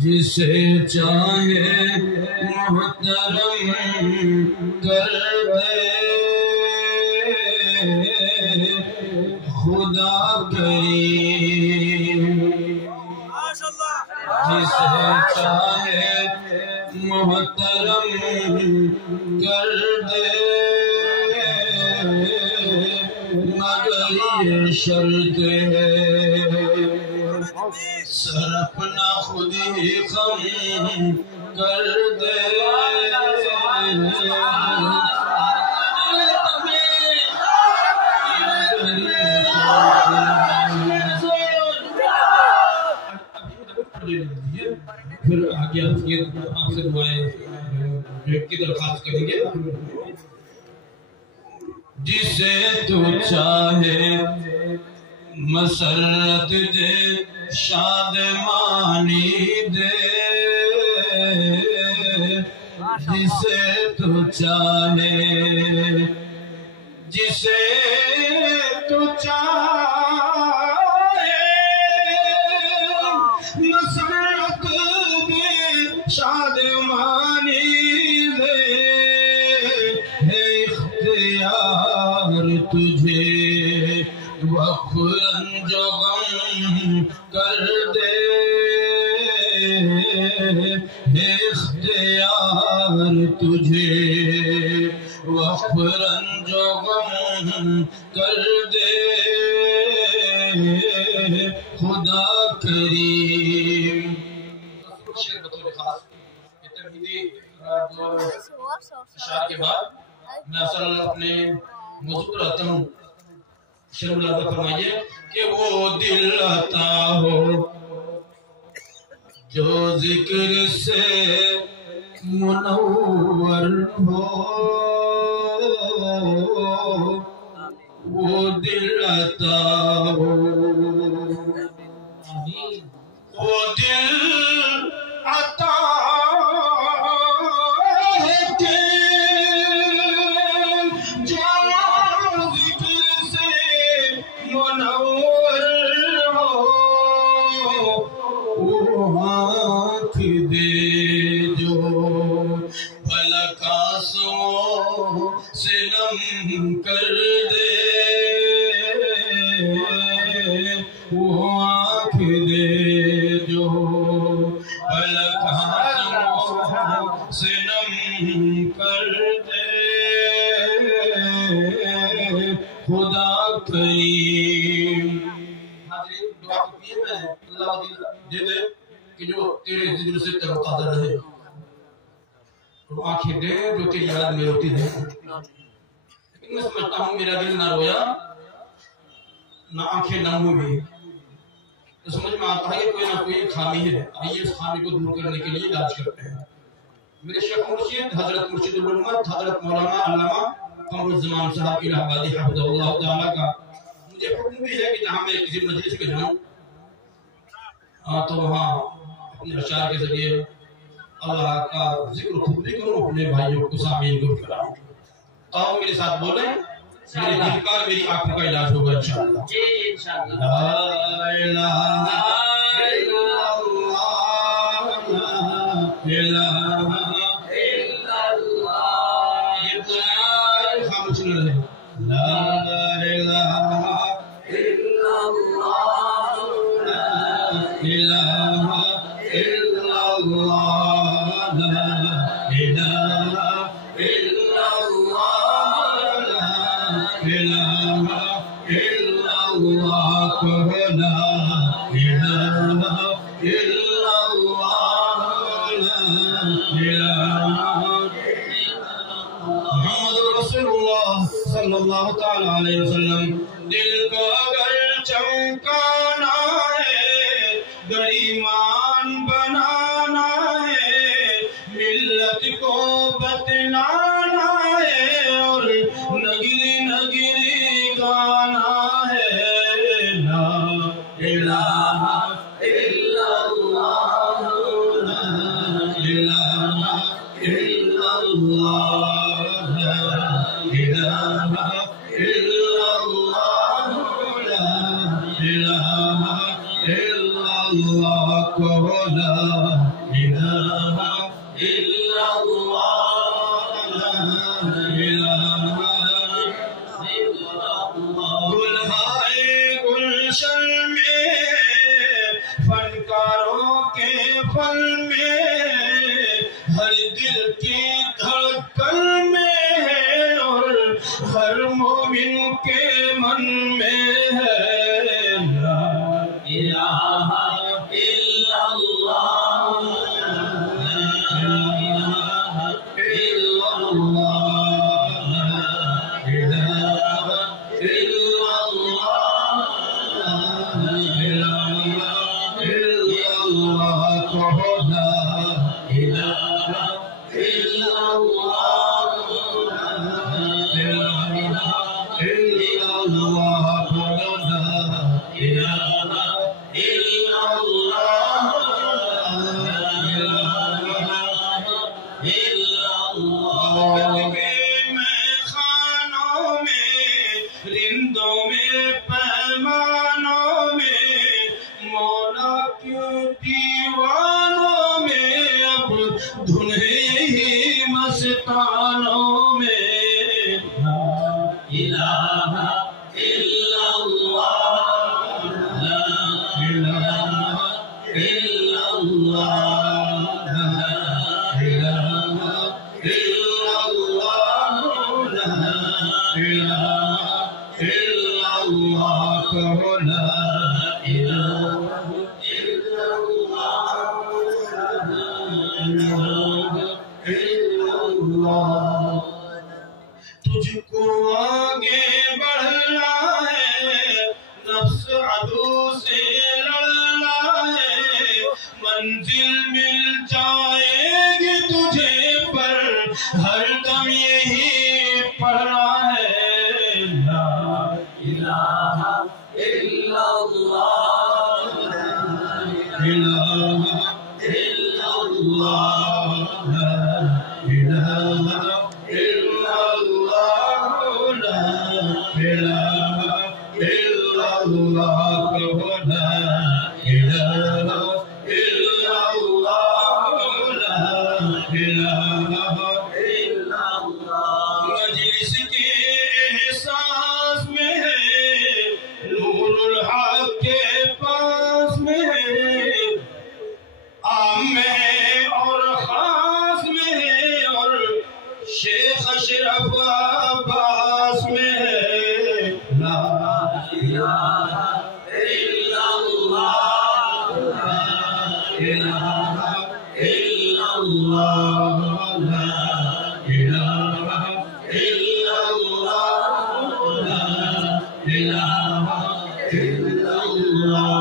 جسے چاہے محترم کر دے خدا کریم، جسے چاہے محترم کر دے مگر یہ شرط ہے سر اپنا خود ہی خم کر دے۔ پھر آگے آپ سے دعائیں کی درخواست کریں گے۔ جسے تو چاہے مسرت دے شادمانی دے، جسے تو چاہے، جسے تو چاہے مسرت دے شادمانی دے، ہے اختیار تجھے وقف رنج و غم کر دے، اختیار تجھے وقف رنج و غم کر دے خدا کریم۔ شعر بطور خاص تمہیدی اشعار کے بعد میں اصل اپنے موضوع پر آتا ہوں۔ شعر ملاحظہ فرمائیے کہ وہ دل عطا ہو جو ذکر سے منور ہو، وہ دل عطا ہو، وہ دل عطا ہے کہ جو ذکر سے منور ہو، وہ آنکھ دے جو پلک آنسوؤں سے نم کر دے، وہ آنکھ دے جو پلک آنسوؤں سے نم کر دے خدا کریم۔ حاضرین دعا کرتی ہے میں اللہ دے دے کہ جو تیرے ذکر سے تر و تازہ رہے، تو آنکھیں دے جو تیری یاد میں روتی رہے۔ لیکن میں سمجھتا ہوں میرا دل نہ رویا نہ آنکھیں نم ہوئی، تو سمجھ میں آتا ہے کہ کوئی نہ کوئی خامی ہے، آئیے اس خامی کو دور کرنے کے لیے علاج کرتے ہیں۔ میرے شیخ مرشد حضرت مرشد الامت حضرت مولانا علامہ قمر الزمان صاحب الہ آبادی حفظہ اللہ تعالیٰ کا مجھے حکم بھی ہے کہ جہاں میں کسی مجلس میں جاؤں تو وہاں اپنے اشعار کے ذریعے اللہ کا ذکر خود بھی کروں، اپنے بھائیوں کو سامعین کو کراؤں۔ تو میرے ساتھ بولیں، میرے دل کا میری آنکھوں کا علاج ہوگا انشاءاللہ۔ جی انشاءاللہ۔ لا الہ الا اللہ، لا الہ الا اللہ، یہ دعائیں خاموش نہ رہے۔ لا الہ الا اللہ، لا الہ الا اللہ، لا الہ الا اللہ، لا الہ الا اللہ، کہو لا الہ الا اللہ، لا الہ محمد رسول اللہ صلی اللہ تعالی علیہ وسلم۔ دل کو اگر چمکانا ہے، گر ایمان بنانا ہے، ملت کو بتلانا ہے اور نگری نگری گانا ہے۔ لا الہ الا اللہ، لا الہ الا اللہ، لا الہ الا اللہ، لا الہ الا اللہ۔ کہو لا الہ الا اللہ لا الہ الا اللہ گلہائے گلشن میں فنکاروں کے فن میں ہر دل کی دھڑکن میں ہے اور ہر مومن کے من میں ہے لا الہ الا اللہ لا الہ الا اللہ لا الہ الا اللہ لا الہ الا اللہ کہو لا الہ الا اللہ لا الہ الا اللہ بولو لا الہ الا اللہ لا الہ الا اللہ کے میخانوں میں رندوں میں پیمانوں میں مولا کیوں دیوانوں میں اب دھنے ہی مستانوں میں لا الہ الا اللہ لا الہ الا اللہ لا الہ الا اللہ لا الہ الا اللہ کہو لا الہ الا اللہ تجھ کو آگے بڑھنا ہے نفس عدو سے لڑنا ہے منزل مل جائے گی تجھے پر ہر دم یہی پڑھنا ہے لا الہ الا اللہ لا الہ الا اللہ لا الہ الا اللہ لا الہ الا اللہ کہو لا الہ الا اللہ لا الہ الا اللہ مجلس کے احساس میں ہے نور الحق کے پاس میں ہے عام میں ہے اور خاص میں ہے اور شیخ اشرف عباس میں ہے لا الہ الا اللہ لا الہ الا اللہ لا الہ الا اللہ لا الہ الا اللہ